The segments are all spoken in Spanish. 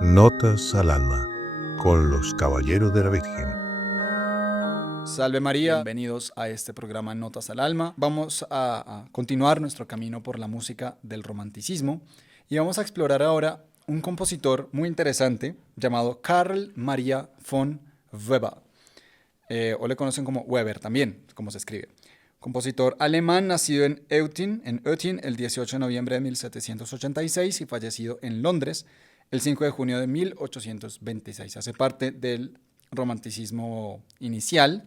Notas al alma, con los Caballeros de la Virgen. Salve María, bienvenidos a este programa Notas al Alma. Vamos a continuar nuestro camino por la música del romanticismo y vamos a explorar ahora un compositor muy interesante llamado Carl Maria von Weber, o le conocen como Weber también, como se escribe. Compositor alemán nacido en Eutin, el 18 de noviembre de 1786 y fallecido en Londres el 5 de junio de 1826. Hace parte del romanticismo inicial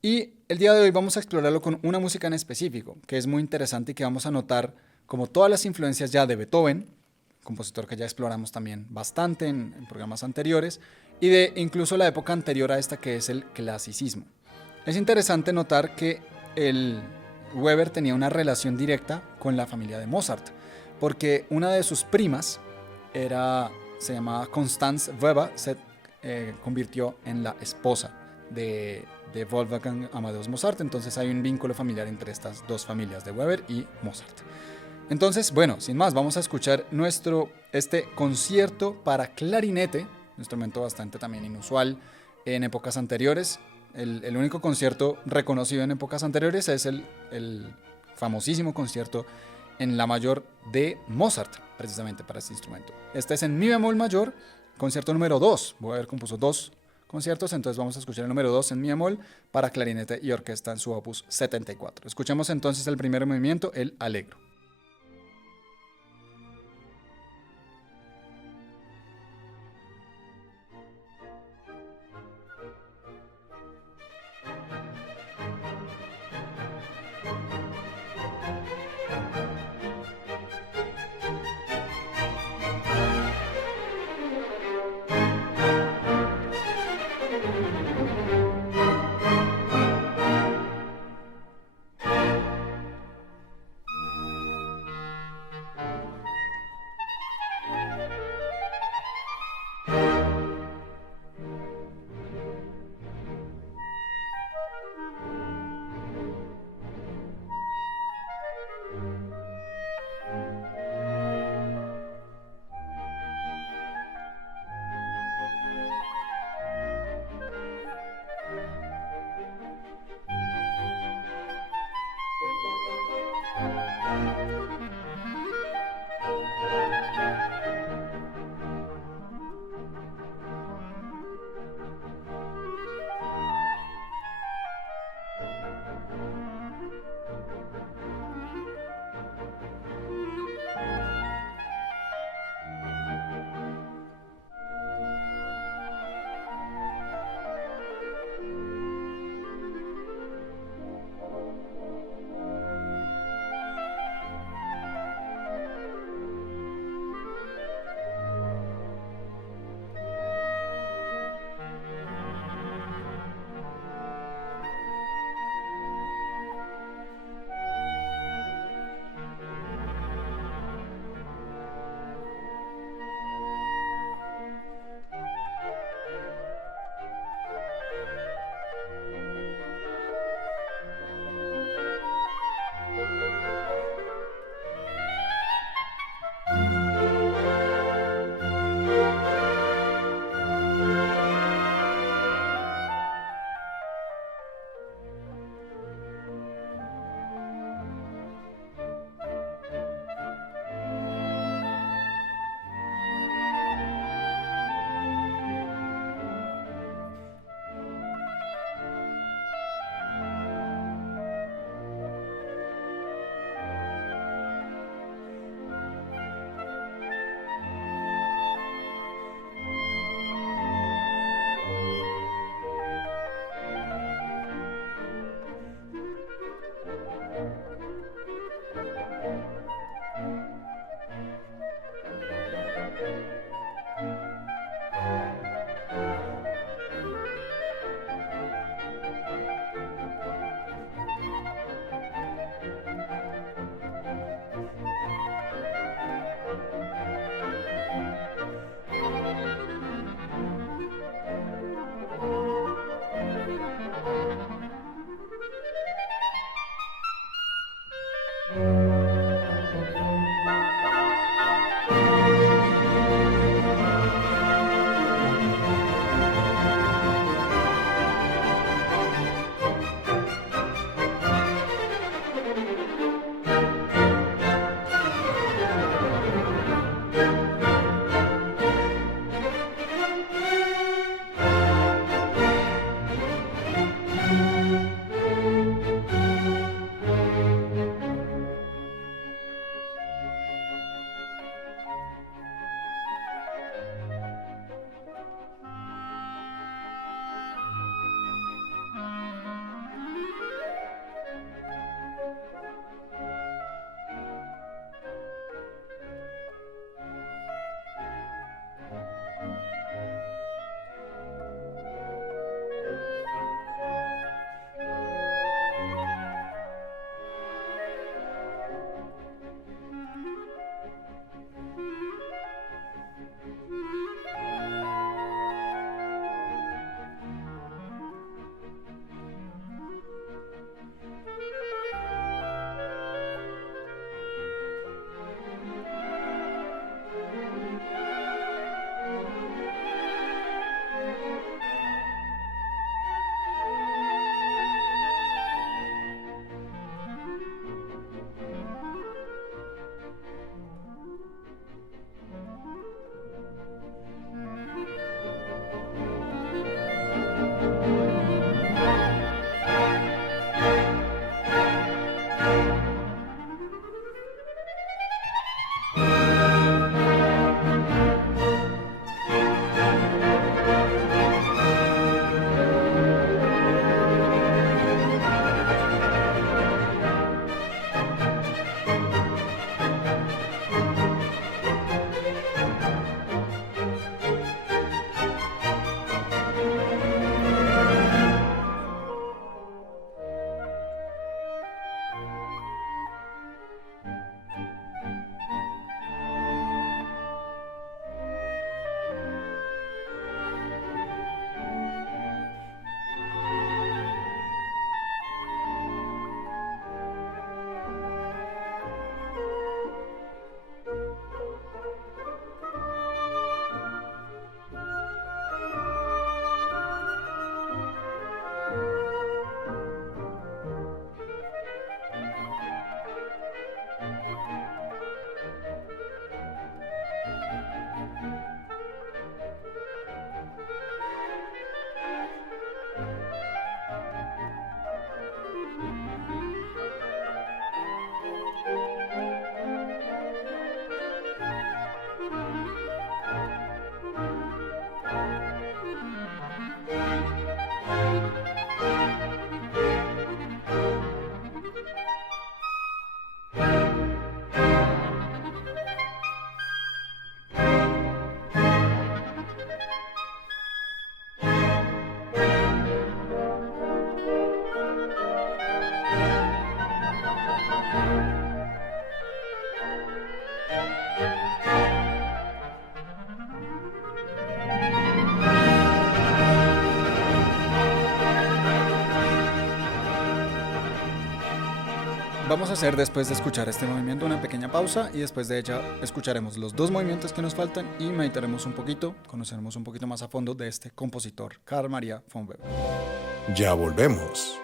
y el día de hoy vamos a explorarlo con una música en específico, que es muy interesante y que vamos a notar como todas las influencias ya de Beethoven, compositor que ya exploramos también bastante en programas anteriores, y de incluso la época anterior a esta que es el clasicismo. Es interesante notar que el Weber tenía una relación directa con la familia de Mozart, porque una de sus primas se llamaba Constanze Weber, se convirtió en la esposa de Wolfgang Amadeus Mozart, entonces hay un vínculo familiar entre estas dos familias de Weber y Mozart. Entonces, bueno, sin más, vamos a escuchar este concierto para clarinete, un instrumento bastante también inusual en épocas anteriores. El único concierto reconocido en épocas anteriores es el famosísimo concierto en la mayor de Mozart, precisamente para este instrumento. Este es en mi bemol mayor, concierto número 2. Weber compuso 2 conciertos, entonces vamos a escuchar el número 2 en mi bemol para clarinete y orquesta en su opus 74. Escuchemos entonces el primer movimiento, el Allegro. Vamos a hacer después de escuchar este movimiento una pequeña pausa y después de ella escucharemos los dos movimientos que nos faltan y meditaremos un poquito, conoceremos un poquito más a fondo de este compositor, Carl Maria von Weber. Ya volvemos.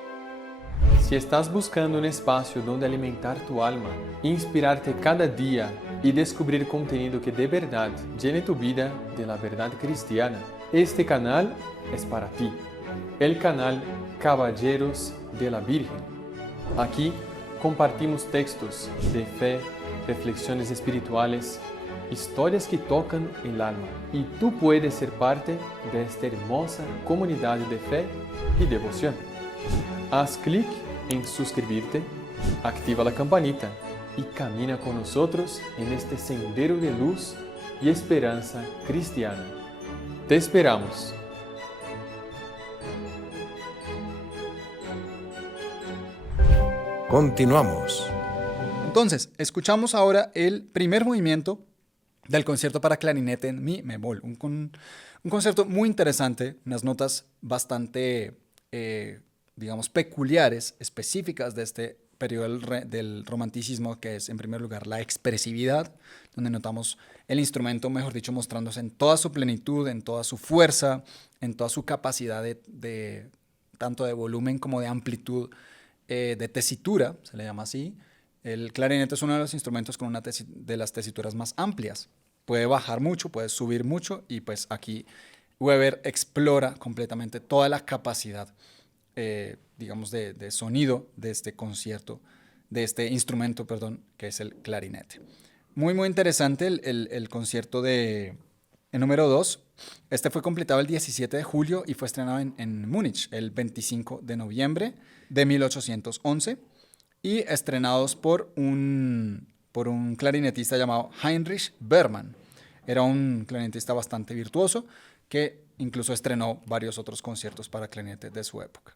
Si estás buscando un espacio donde alimentar tu alma, inspirarte cada día y descubrir contenido que de verdad llene tu vida de la verdad cristiana, este canal es para ti. El canal Caballeros de la Virgen. Aquí compartimos textos de fe, reflexiones espirituales, historias que tocan el alma. Y tú puedes ser parte de esta hermosa comunidad de fe y devoción. Haz clic en suscribirte, activa la campanita y camina con nosotros en este sendero de luz y esperanza cristiana. Te esperamos. Continuamos. Entonces, escuchamos ahora el primer movimiento del concierto para clarinete en mi bemol. Un concierto muy interesante, unas notas bastante, digamos, peculiares, específicas de este periodo del romanticismo, que es en primer lugar la expresividad, donde notamos el instrumento, mejor dicho, mostrándose en toda su plenitud, en toda su fuerza, en toda su capacidad de tanto de volumen como de amplitud, de tesitura, se le llama así. El clarinete es uno de los instrumentos con una de las tesituras más amplias. Puede bajar mucho, puede subir mucho, y pues aquí Weber explora completamente toda la capacidad, digamos, de sonido de este concierto, de este instrumento, perdón, que es el clarinete. Muy, muy interesante el concierto el número 2. Este fue completado el 17 de julio y fue estrenado en Múnich el 25 de noviembre de 1811 y estrenados por un clarinetista llamado Heinrich Bergmann. Era un clarinetista bastante virtuoso que incluso estrenó varios otros conciertos para clarinete de su época.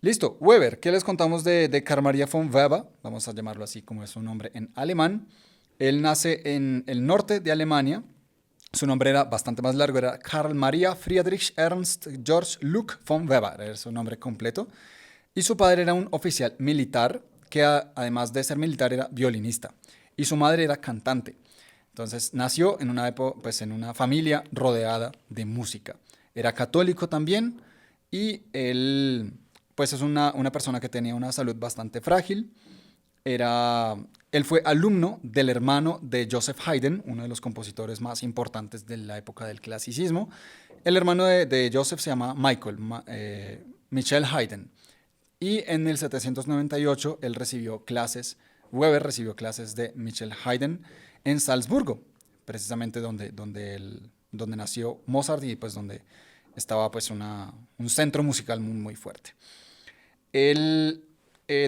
Listo, Weber, ¿qué les contamos de Carl Maria von Weber? Vamos a llamarlo así como es su nombre en alemán. Él nace en el norte de Alemania. Su nombre era bastante más largo, era Carl Maria Friedrich Ernst Georg Luck von Weber, era su nombre completo. Y su padre era un oficial militar que además de ser militar era violinista. Y su madre era cantante. Entonces nació en en una familia rodeada de música. Era católico también y él pues es una persona que tenía una salud bastante frágil. Él fue alumno del hermano de Joseph Haydn, uno de los compositores más importantes de la época del clasicismo. El hermano de Joseph se llama Michael Haydn. Y en 1798 Weber recibió clases de Michael Haydn en Salzburgo, precisamente donde nació Mozart y pues donde estaba pues un centro musical muy, muy fuerte. Él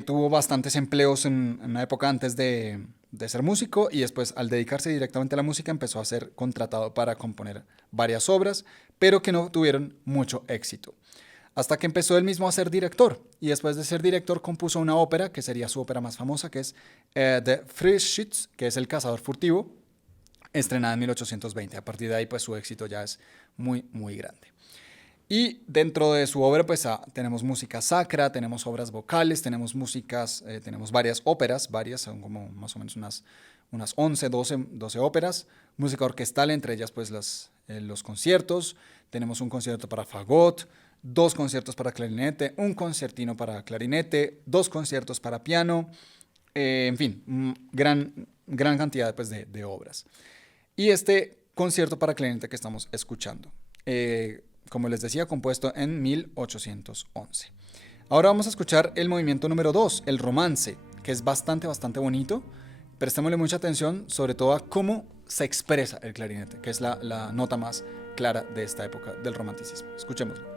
tuvo bastantes empleos en una época antes de ser músico y después al dedicarse directamente a la música empezó a ser contratado para componer varias obras, pero que no tuvieron mucho éxito. Hasta que empezó él mismo a ser director y después de ser director compuso una ópera que sería su ópera más famosa, que es The Frischütz, que es El cazador furtivo, estrenada en 1820. A partir de ahí pues su éxito ya es muy, muy grande. Y dentro de su obra pues tenemos música sacra, tenemos obras vocales, tenemos tenemos varias óperas, son como más o menos unas 11, 12 óperas, música orquestal, entre ellas pues los conciertos, tenemos un concierto para fagot, 2 conciertos para clarinete, un concertino para clarinete, 2 conciertos para piano, en fin, gran cantidad pues, de obras. Y este concierto para clarinete que estamos escuchando, como les decía, compuesto en 1811. Ahora vamos a escuchar el movimiento número 2, el romance, que es bastante bonito. Prestémosle mucha atención, sobre todo a cómo se expresa el clarinete, que es la nota más clara de esta época del romanticismo. Escuchémoslo.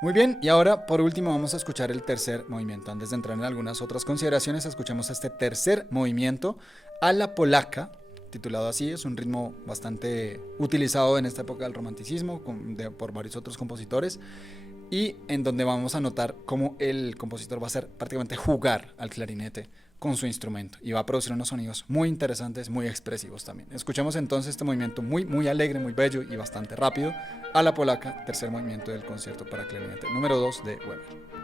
Muy bien, y ahora por último vamos a escuchar el tercer movimiento. Antes de entrar en algunas otras consideraciones, escuchemos este tercer movimiento a la polaca, titulado así. Es un ritmo bastante utilizado en esta época del romanticismo por varios otros compositores, y en donde vamos a notar cómo el compositor va a hacer prácticamente jugar al clarinete con su instrumento y va a producir unos sonidos muy interesantes, muy expresivos también. Escuchemos entonces este movimiento muy alegre, muy bello y bastante rápido a la polaca, tercer movimiento del concierto para clarinete número 2 de Weber.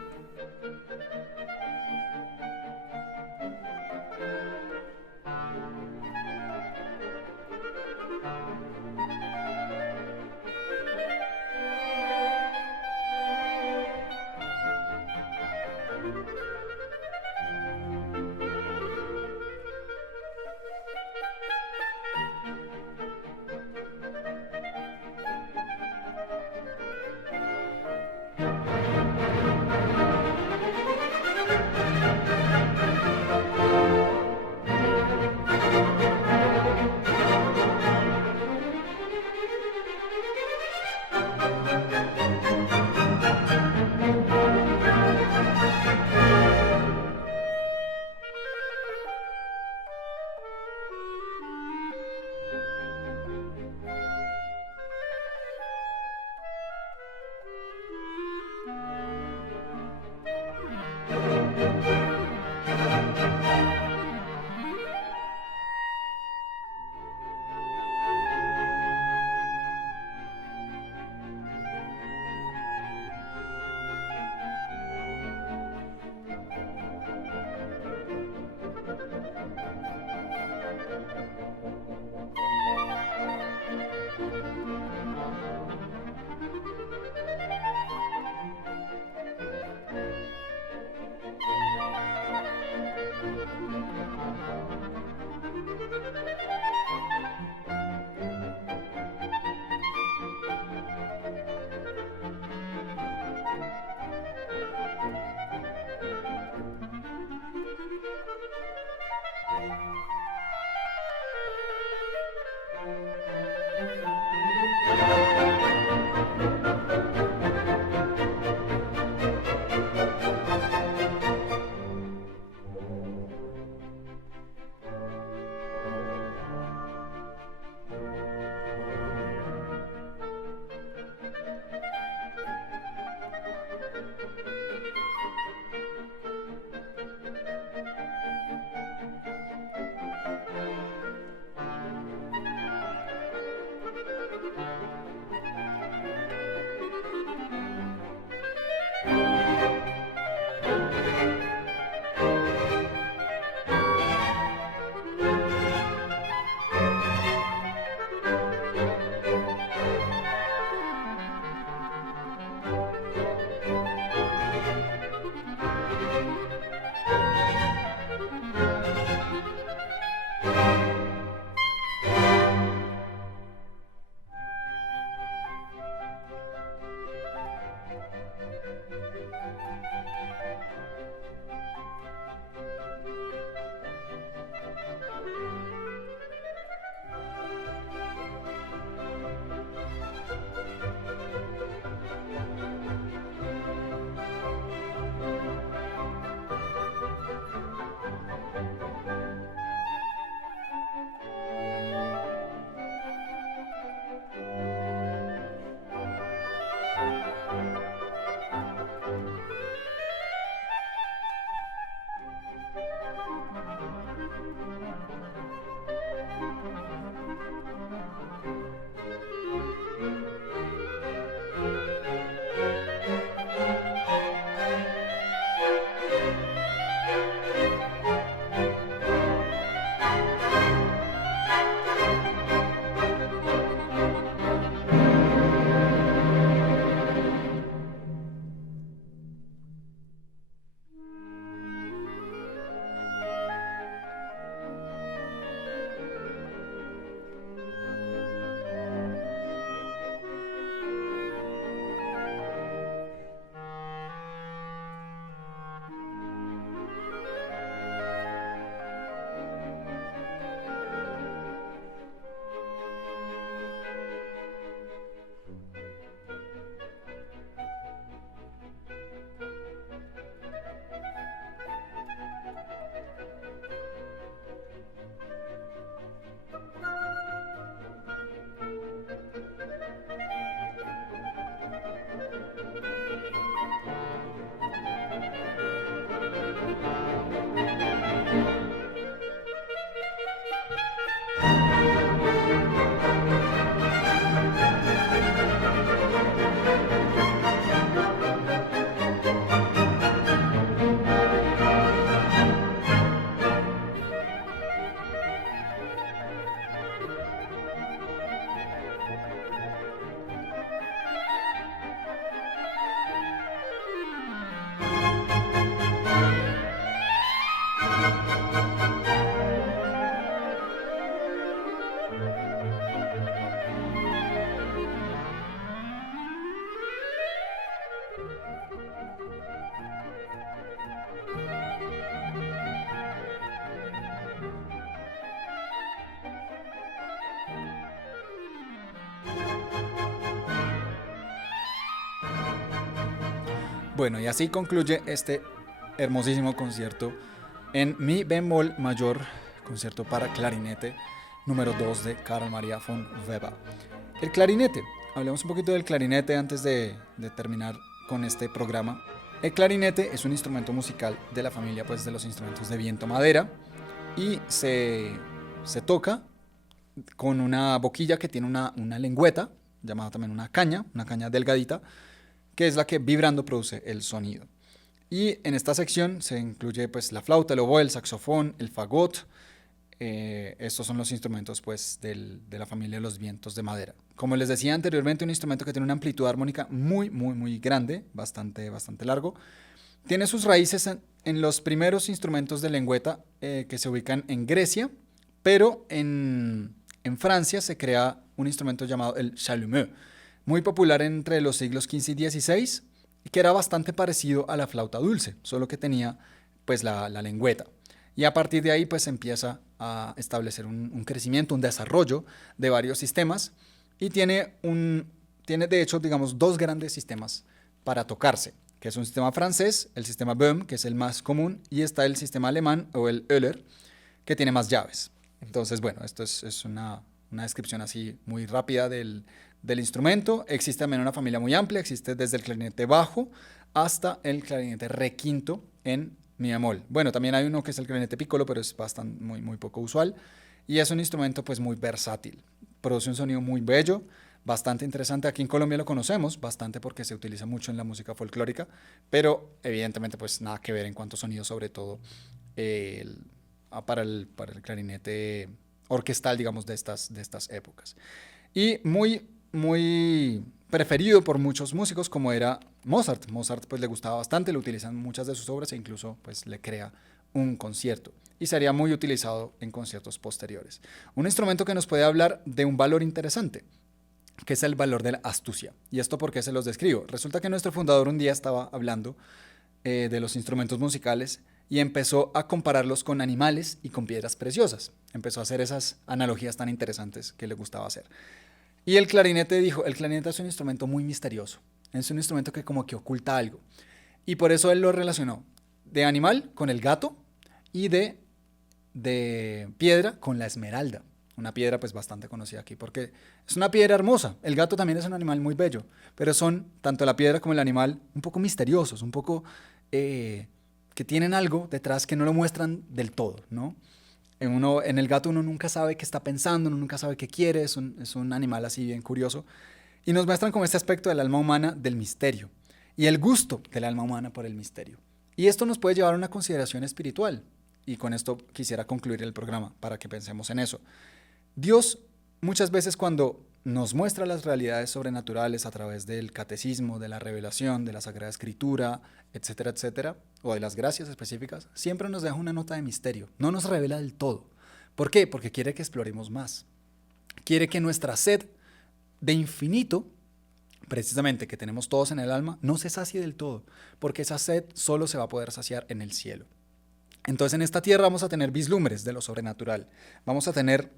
Bueno, y así concluye este hermosísimo concierto en mi bemol mayor, concierto para clarinete número 2 de Carl Maria von Weber. El clarinete, hablemos un poquito del clarinete antes de terminar con este programa. El clarinete es un instrumento musical de la familia pues, de los instrumentos de viento madera y se toca con una boquilla que tiene una lengüeta, llamada también una caña delgadita, que es la que vibrando produce el sonido. Y en esta sección se incluye pues, la flauta, el oboe, el saxofón, el fagot. Estos son los instrumentos pues, de la familia de los vientos de madera. Como les decía anteriormente, un instrumento que tiene una amplitud armónica muy grande, bastante largo. Tiene sus raíces en los primeros instrumentos de lengüeta que se ubican en Grecia, pero en Francia se crea un instrumento llamado el chalumeau, muy popular entre los siglos XV y XVI, que era bastante parecido a la flauta dulce, solo que tenía pues la lengüeta. Y a partir de ahí pues empieza a establecer un crecimiento, un desarrollo de varios sistemas y tiene de hecho digamos dos grandes sistemas para tocarse, que es un sistema francés, el sistema Böhm, que es el más común, y está el sistema alemán o el Euler, que tiene más llaves. Entonces bueno, esto es una descripción así muy rápida del instrumento. Existe también una familia muy amplia, existe desde el clarinete bajo hasta el clarinete requinto en mi bemol. Bueno, también hay uno que es el clarinete piccolo, pero es bastante muy poco usual y es un instrumento pues muy versátil. Produce un sonido muy bello, bastante interesante. Aquí en Colombia lo conocemos bastante porque se utiliza mucho en la música folclórica, pero evidentemente pues nada que ver en cuanto a sonido, sobre todo para el clarinete orquestal, digamos, de estas épocas. Y muy preferido por muchos músicos, como era Mozart. Mozart pues le gustaba bastante, lo utilizan en muchas de sus obras e incluso pues le crea un concierto y sería muy utilizado en conciertos posteriores. Un instrumento que nos puede hablar de un valor interesante, que es el valor de la astucia. ¿Y esto por qué se los describo? Resulta que nuestro fundador un día estaba hablando de los instrumentos musicales y empezó a compararlos con animales y con piedras preciosas. Empezó a hacer esas analogías tan interesantes que le gustaba hacer. Y el clarinete dijo, el clarinete es un instrumento muy misterioso, es un instrumento que como que oculta algo. Y por eso él lo relacionó de animal con el gato y de piedra con la esmeralda. Una piedra pues bastante conocida aquí porque es una piedra hermosa. El gato también es un animal muy bello, pero son tanto la piedra como el animal un poco misteriosos, un poco que tienen algo detrás que no lo muestran del todo, ¿no? En el gato uno nunca sabe qué está pensando, uno nunca sabe qué quiere, es un animal así bien curioso. Y nos muestran como este aspecto del alma humana, del misterio, y el gusto del alma humana por el misterio. Y esto nos puede llevar a una consideración espiritual. Y con esto quisiera concluir el programa, para que pensemos en eso. Dios muchas veces cuando nos muestra las realidades sobrenaturales a través del catecismo, de la revelación, de la Sagrada Escritura, etcétera, etcétera, o de las gracias específicas, siempre nos deja una nota de misterio, no nos revela del todo. ¿Por qué? Porque quiere que exploremos más. Quiere que nuestra sed de infinito, precisamente que tenemos todos en el alma, no se sacie del todo, porque esa sed solo se va a poder saciar en el cielo. Entonces en esta tierra vamos a tener vislumbres de lo sobrenatural, vamos a tener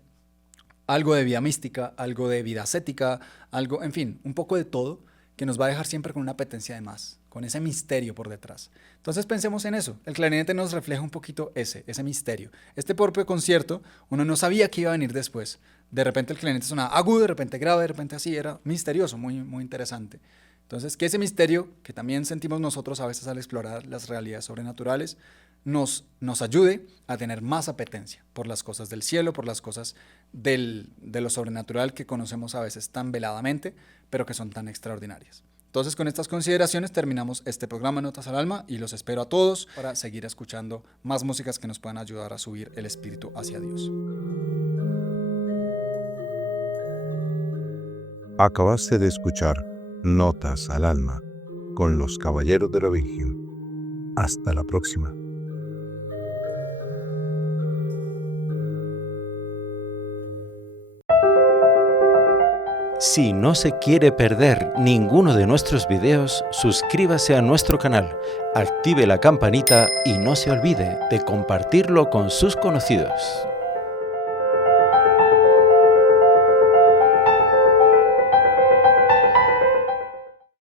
algo de vida mística, algo de vida ascética, algo, en fin, un poco de todo que nos va a dejar siempre con una apetencia de más, con ese misterio por detrás. Entonces pensemos en eso. El clarinete nos refleja un poquito ese misterio. Este propio concierto, uno no sabía qué iba a venir después. De repente el clarinete sonaba agudo, de repente grave, de repente así, era misterioso, muy interesante. Entonces, que ese misterio, que también sentimos nosotros a veces al explorar las realidades sobrenaturales, nos ayude a tener más apetencia por las cosas del cielo, por las cosas de lo sobrenatural que conocemos a veces tan veladamente, pero que son tan extraordinarias. Entonces, con estas consideraciones terminamos este programa Notas al Alma y los espero a todos para seguir escuchando más músicas que nos puedan ayudar a subir el espíritu hacia Dios. Acabaste de escuchar Notas al Alma con los Caballeros de la Virgen. Hasta la próxima. Si no se quiere perder ninguno de nuestros videos, suscríbase a nuestro canal, active la campanita y no se olvide de compartirlo con sus conocidos.